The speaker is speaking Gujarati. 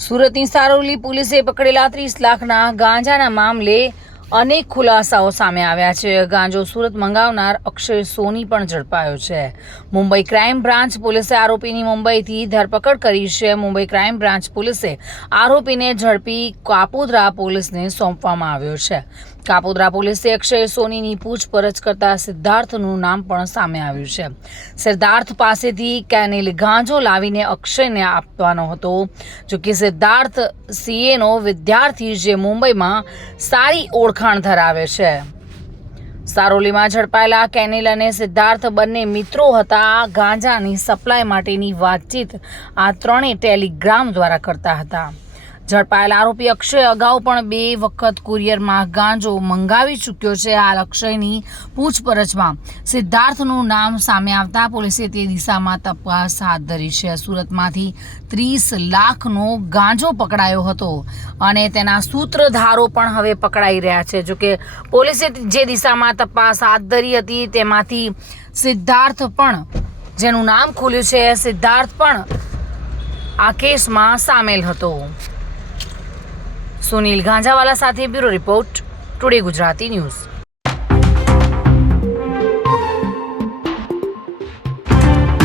સુરતની સારોલી પોલીસે પકડેલા 30 લાખના ગાંજાના મામલે અનેક ખુલાસાઓ સામે આવ્યા છે। ગાંજો સુરત મંગાવનાર અક્ષય સોની પણ ઝડપાયો છે। મુંબઈ ક્રાઇમ બ્રાન્ચ પોલીસે આરોપીની મુંબઈથી ધરપકડ કરી છે। મુંબઈ ક્રાઇમ બ્રાન્ચ પોલીસે આરોપીને ઝડપી કાપોદ્રા પોલીસને સોંપવામાં આવ્યો છે। કાપોદ્રા પોલીસે અક્ષય સોનીની પૂછપરછ કરતા સિદ્ધાર્થનું નામ પણ સામે આવ્યું છે। સિદ્ધાર્થ પાસેથી કેનેલ ગાંજો લાવીને અક્ષયને આપવાનો હતો। જો કે સિદ્ધાર્થ સીએનો વિદ્યાર્થી જે મુંબઈમાં સારી ઓળખાણ ધરાવે છે। સારોલીમાં ઝડપાયેલા કેનેલ અને સિદ્ધાર્થ બંને મિત્રો હતા। ગાંજાની સપ્લાય માટેની વાતચીત આ ત્રણેય ટેલિગ્રામ દ્વારા કરતા હતા। ઝડપાયેલા આરોપી અક્ષય અગાઉ પણ 2 વખત કુરિયરમાં ગાંજો મંગાવી ચૂક્યો છે। હાલ અક્ષયની પૂછપરછમાં સિદ્ધાર્થનું નામ સામે આવતા પોલીસે તે દિશામાં તપાસ હાથ ધરી છે। સુરતમાંથી 30 લાખનો ગાંજો પકડાયો હતો અને તેના સૂત્રધારો પણ હવે પકડાઈ રહ્યા છે। જોકે પોલીસે જે દિશામાં તપાસ હાથ ધરી હતી તેમાંથી સિદ્ધાર્થ પણ, જેનું નામ ખુલ્યું છે, સિદ્ધાર્થ પણ આ કેસમાં સામેલ હતો। સુનિલ ગાંજાવાલા સાથે bureau report, today Gujarati news.